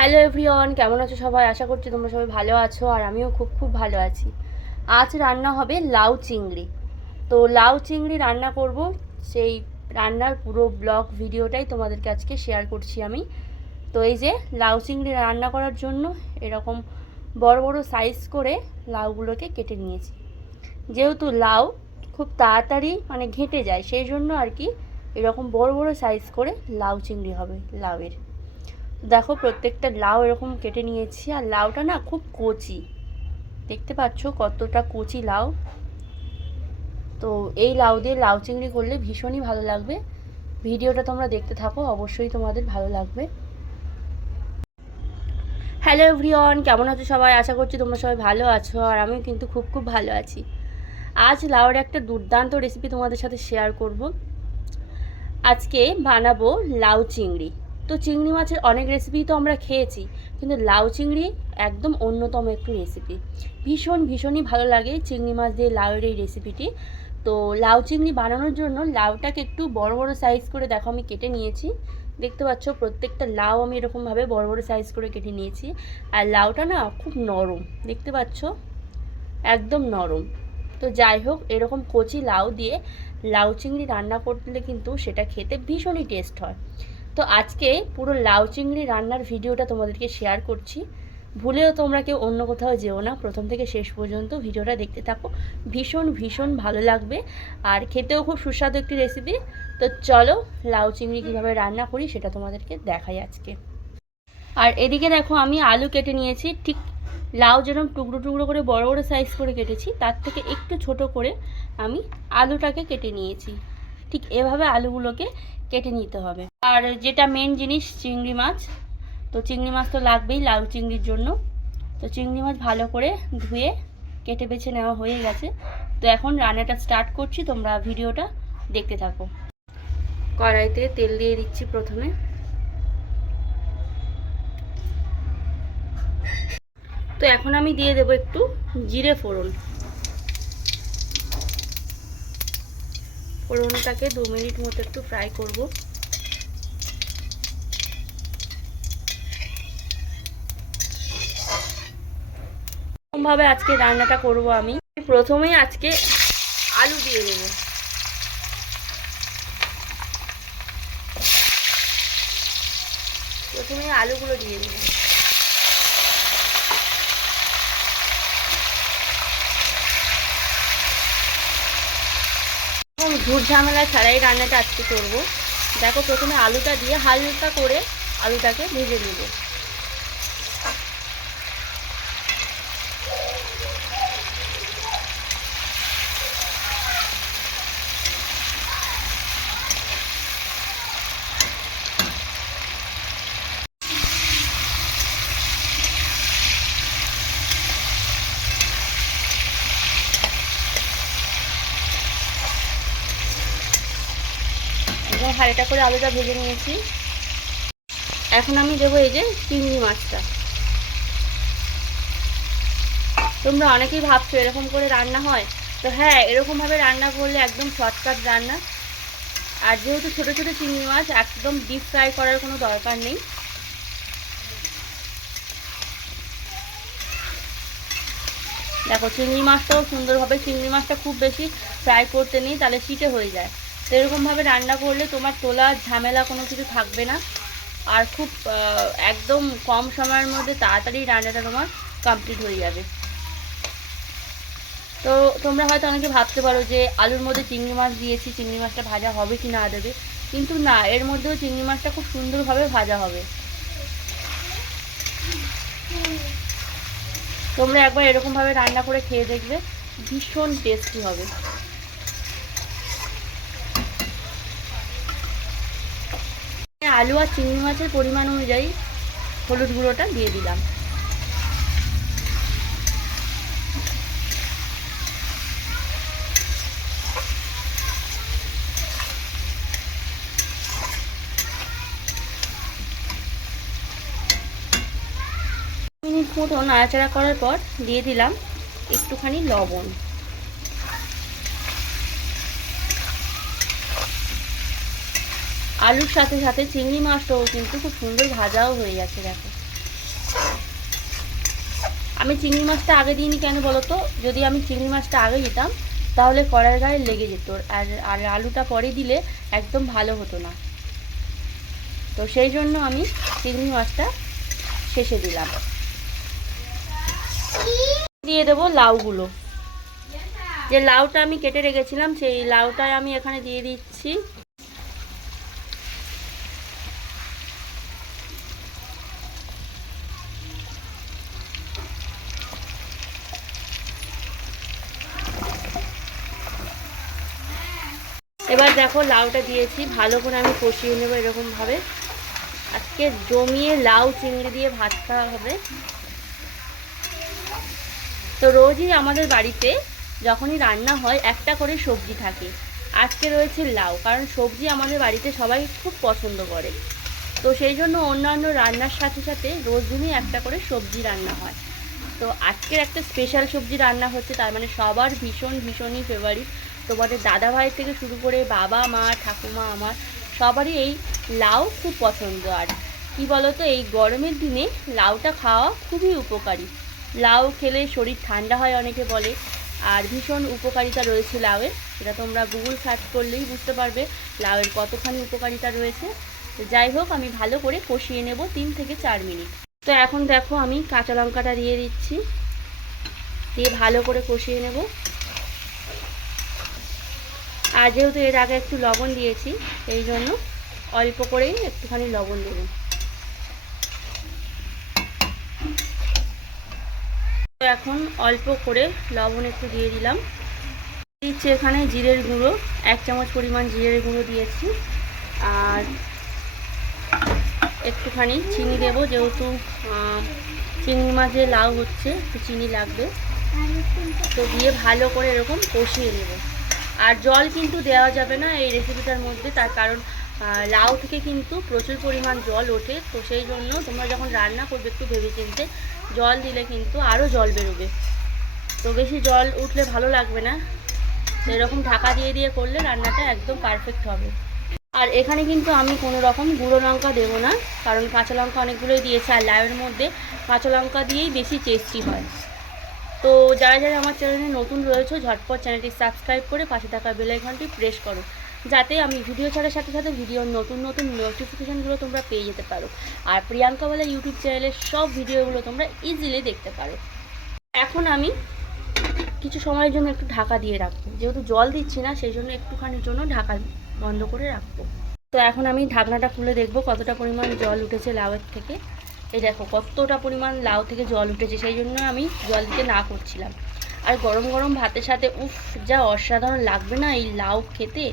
Hello everyone, কেমন আছো সবাই? আশা করছি তোমরা সবাই ভালো আছো আর আমিও খুব ভালো আছি। আজ রান্না হবে লাউ চিংড়ি। তো লাউ চিংড়ি রান্না করব, সেই রান্নার পুরো ব্লগ ভিডিওটাই তোমাদেরকে আজকে শেয়ার করছি আমি। তো এই যে লাউ চিংড়ি রান্না করার জন্য এরকম বড় বড় সাইজ করে লাউগুলোকে কেটে নিয়েছি। যেহেতু লাউ খুব তাড়াতাড়ি ঘেঁটে যায়, সেই জন্য আর কি এরকম বড় বড় সাইজ করে লাউ চিংড়ি হবে লাউয়ের। দেখো প্রত্যেকটা লাউ এরকম কেটে নিয়েছি, আর লাউটা না খুব কচি, দেখতে পাচ্ছ কতটা কচি লাউ। তো এই লাউ দিয়ে লাউ চিংড়ি করলে ভীষণই ভালো লাগবে। ভিডিওটা তোমরা দেখতে থাকো, অবশ্যই তোমাদের ভালো লাগবে। হ্যালো এভরিওয়ান, কেমন আছো সবাই? আশা করছি তোমরা সবাই ভালো আছো আর আমিও কিন্তু খুব ভালো আছি। আজ লাউয়ের একটা দুর্দান্ত রেসিপি তোমাদের সাথে শেয়ার করব। আজকে বানাবো লাউ চিংড়ি। তো চিংড়ি মাছের অনেক রেসিপি তো আমরা খেয়েছি, কিন্তু লাউ চিংড়ি একদম অন্যতম একটি রেসিপি। ভীষণই ভালো লাগে চিংড়ি মাছ দিয়ে লাউয়ের এই রেসিপিটি। তো লাউ চিংড়ি বানানোর জন্য লাউটাকে একটু বড় বড় সাইজ করে দেখো আমি কেটে নিয়েছি। দেখতে পাচ্ছ প্রত্যেকটা লাউ আমি এরকমভাবে বড় বড় সাইজ করে কেটে নিয়েছি। আর লাউটা না খুব নরম, দেখতে পাচ্ছ একদম নরম। তো যাই হোক, এরকম কচি লাউ দিয়ে লাউ চিংড়ি রান্না করলে কিন্তু সেটা খেতে ভীষণই টেস্ট হয়। তো আজকে পুরো লাউ চিংড়ি রান্নার ভিডিওটা তোমাদেরকে শেয়ার করছি। ভুলেও তোমরা কেউ অন্য কোথাও যেও না, প্রথম থেকে শেষ পর্যন্ত ভিডিওটা দেখতে থাকো। ভীষণ ভালো লাগবে আর খেতেও খুব সুস্বাদু একটি রেসিপি। তো চলো লাউ চিংড়ি কীভাবে রান্না করি সেটা তোমাদেরকে দেখাই আজকে। আর এদিকে দেখো আমি আলু কেটে নিয়েছি, ঠিক লাউ যেরকম টুকরো করে বড় বড় সাইজ করে কেটেছি তার থেকে একটু ছোট করে আমি আলুটাকে কেটে নিয়েছি। ঠিক এভাবে আলুগুলোকে কেটে নিতে হবে। আর যেটা মেন জিনিস চিংড়ি মাছ, তো চিংড়ি মাছ তো লাগবেই লাউ চিংড়ির জন্য। তো চিংড়ি মাছ ভালো করে ধুয়ে কেটে বেছে নেওয়া হয়ে গেছে। তো এখন রান্নাটা স্টার্ট করছি, তোমরা ভিডিওটা দেখতে থাকো। কড়াইতে তেল দিয়ে দিচ্ছি প্রথমে। তো এখন আমি দিয়ে দেবো একটু জিরে ফোড়ন। ফোড়নটাকে 2 মিনিট মতো একটু ফ্রাই করব। এরকমভাবে আজকে রান্নাটা করব আমি। প্রথমেই আজকে আলু দিয়ে দেব। প্রথমে আলুগুলো দিয়ে দেব। ঝুট ঝামেলা ছাড়াই রান্নাটা আজকে করব। দেখো প্রথমে আলুটা দিয়ে হালকা করে আলুটাকে ভেজে নেব। এবং হালকা করে আলুটা ভেজে নিয়েছি। এখন আমি দেবো এই যে চিংড়ি মাছটা। তোমরা অনেকেই ভাবছো এরকম করে রান্না হয়, তো হ্যাঁ এরকমভাবে রান্না করলে একদম শর্টকাট রান্না। আর যেহেতু ছোটো ছোটো চিংড়ি মাছ, একদম ডিপ ফ্রাই করার কোনো দরকার নেই। দেখো চিংড়ি মাছটাও সুন্দরভাবে, চিংড়ি মাছটা খুব বেশি ফ্রাই করতে নেই, তাহলে চিটে হয়ে যায়। তো এরকমভাবে রান্না করলে তোমার তোলার ঝামেলা কোনো কিছু থাকবে না। আর খুব একদম কম সময়ের মধ্যে তাড়াতাড়ি রান্নাটা তোমার কমপ্লিট হয়ে যাবে। তো তোমরা হয়তো অনেকে ভাবতে পারো যে আলুর মধ্যে চিংড়ি মাছ দিয়েছি, চিংড়ি মাছটা ভাজা হবে কি না দেবে, কিন্তু না, এর মধ্যেও চিংড়ি মাছটা খুব সুন্দরভাবে ভাজা হবে। তোমরা একবার এরকমভাবে রান্না করে খেয়ে দেখবে, ভীষণ টেস্টি হবে। আলু আর চিংড়ি মাছের পরিমাণ অনুযায়ী হলুদ গুঁড়োটা দিয়ে দিলাম। মিনিট মতো নাড়াচাড়া করার পর দিয়ে দিলাম একটুখানি লবণ। আলুর সাথে সাথে চিংড়ি মাছটাও কিন্তু খুব সুন্দর ভাজাও হয়ে গেছে। দেখো আমি চিংড়ি মাছটা আগে দিইনি কেন বলো তো, যদি আমি চিংড়ি মাছটা আগে দিতাম তাহলে কড়াইয়ের গায়ে লেগে যেত, আর আলুটা পরে দিলে একদম ভালো হতো না। তো সেই জন্য আমি চিংড়ি মাছটা শেষে দিলাম। দিয়ে দেবো লাউগুলো, যে লাউটা আমি কেটে রেখেছিলাম সেই লাউটাই আমি এখানে দিয়ে দিচ্ছি। এবার দেখো লাউটা দিয়েছি, ভালো করে আমি কষিয়ে নেবো এরকমভাবে। আজকে জমিয়ে লাউ চিংড়ি দিয়ে ভাত খাওয়া হবে। তো রোজই আমাদের বাড়িতে যখনই রান্না হয় একটা করে সবজি থাকে। আজকে রয়েছে লাউ, কারণ সবজি আমাদের বাড়িতে সবাই খুব পছন্দ করে। তো সেই জন্য অন্যান্য রান্নার সাথে সাথে রোজ দিনই একটা করে সবজি রান্না হয়। তো আজকের একটা স্পেশাল সবজি রান্না হচ্ছে, তার মানে সবার ভীষণই ফেভারিট। তোমাদের দাদা ভাই থেকে শুরু করে বাবা মা ঠাকুমা আমার সবারই এই লাউ খুব পছন্দ। আর কি বলো তো, এই গরমের দিনে লাউটা খাওয়া খুবই উপকারী। লাউ খেলে শরীর ঠান্ডা হয় অনেকে বলে, আর ভীষণ উপকারিতা রয়েছে লাউয়ের। সেটা তোমরা গুগল সার্চ করলেই বুঝতে পারবে লাউয়ের কতখানি উপকারিতা রয়েছে। যাই হোক, আমি ভালো করে কষিয়ে নেব 3 থেকে 4 মিনিট। তো এখন দেখো আমি কাঁচা লঙ্কাটা দিয়ে দিচ্ছি, দিয়ে ভালো করে কষিয়ে নেব। আর যেহেতু এর আগে একটু লবণ দিয়েছি এই জন্য অল্প করেই একটুখানি লবণ দেব। তো এখন অল্প করে লবণ একটু দিয়ে দিলাম। দিচ্ছি এখানে জিরের গুঁড়ো, 1 চামচ পরিমাণ জিরের গুঁড়ো দিয়েছি। আর একটুখানি চিনি দেবো, যেহেতু চিংড়ি মাছে লাউ হচ্ছে একটু চিনি লাগবে। তো দিয়ে ভালো করে এরকম কষিয়ে নেব। আর জল কিন্তু দেওয়া যাবে না এই রেসিপিটার মধ্যে, তার কারণ লাউ থেকে কিন্তু প্রচুর পরিমাণ জল ওঠে। তো সেই জন্য তোমরা যখন রান্না করবে একটু ভেবেচিন্তে জল দিলে কিন্তু আরও জল বেরোবে। তো বেশি জল উঠলে ভালো লাগবে না। তো এরকম ঢাকা দিয়ে দিয়ে করলে রান্নাটা একদম পারফেক্ট হবে। আর এখানে কিন্তু আমি কোনো রকম গুঁড়ো লঙ্কা দেবো না, কারণ কাঁচা লঙ্কা অনেকগুলোই দিয়েছে, আর লাউয়ের মধ্যে কাঁচা লঙ্কা দিয়েই বেশি টেস্টি হয়। তো যারা যারা আমার চ্যানেলে নতুন রয়েছে ঝটপট চ্যানেলটি সাবস্ক্রাইব করে পাশে থাকা বেল আইকনটি প্রেস করো, যাতে আমি ভিডিও ছাড়ার সাথে সাথে ভিডিওর নতুন নোটিফিকেশানগুলো তোমরা পেয়ে যেতে পারো। আর প্রিয়াঙ্কা বলা ইউটিউব চ্যানেলের সব ভিডিওগুলো তোমরা ইজিলি দেখতে পারো। এখন আমি কিছু সময়ের জন্য একটু ঢাকা দিয়ে রাখবো, যেহেতু জল দিচ্ছি না সেই জন্য একটুখানির জন্য ঢাকা বন্ধ করে রাখবো। তো এখন আমি ঢাকনাটা খুলে দেখবো কতটা পরিমাণ জল উঠেছে লাউয়ের থেকে। এই দেখো কতটা পরিমাণ লাউ থেকে জল উঠেছে, সেই জন্য আমি জল দিতে না করছিলাম। আর গরম গরম ভাতের সাথে উফ যা অসাধারণ লাগবে না এই লাউ খেতে।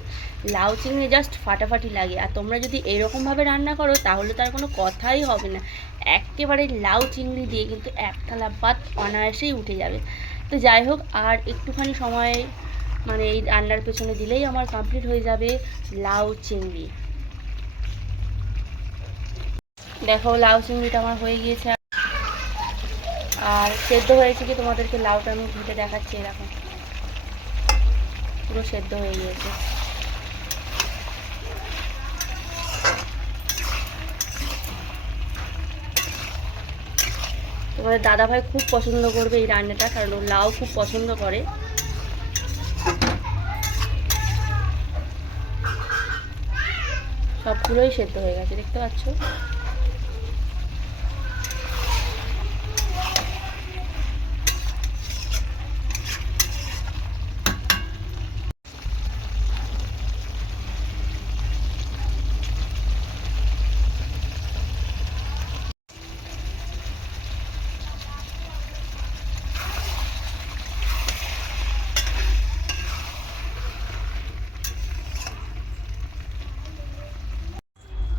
লাউ চিংড়ি জাস্ট ফাটাফাটি লাগে। আর তোমরা যদি এরকমভাবে রান্না করো তাহলে তার কোনো কথাই হবে না। একেবারে লাউ চিংড়ি দিয়ে কিন্তু এক থালা ভাত অনায়াসেই উঠে যাবে। তো যাই হোক, আর একটুখানি সময় মানে এই রান্নার পেছনে দিলেই আমার কমপ্লিট হয়ে যাবে লাউ চিংড়ি। দেখো লাউ চিংড়িটা আমার হয়ে গিয়েছে। আর সেদ্ধ হয়েছে কি তোমাদেরকে লাউটা আমি ভেটে দেখাচ্ছি, এরকম পুরো সেদ্ধ হয়ে গিয়েছে। তোমাদের দাদাভাই খুব পছন্দ করবে এই রান্নাটা, কারণ ও লাউ খুব পছন্দ করে। সবগুলোই সেদ্ধ হয়ে গেছে, দেখতে পাচ্ছ।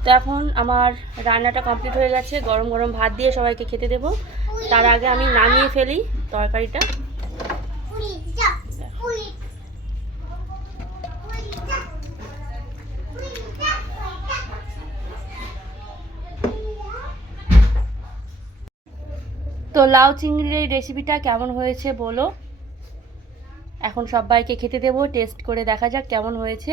তো এখন আমার রান্নাটা কমপ্লিট হয়ে গেছে, গরম গরম ভাত দিয়ে সবাইকে খেতে দেবো। তার আগে আমি নামিয়ে ফেলি তরকারিটা। তো লাউ চিংড়ির এই রেসিপিটা কেমন হয়েছে বলো। এখন সবাইকে খেতে দেবো, টেস্ট করে দেখা যাক কেমন হয়েছে।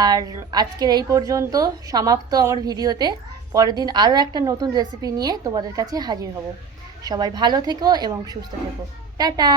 আর আজকের এই পর্যন্ত সমাপ্ত আমার ভিডিওতে। পরের দিন আরও একটা নতুন রেসিপি নিয়ে তোমাদের কাছে হাজির হব। সবাই ভালো থেকো এবং সুস্থ থেকো। টাটা।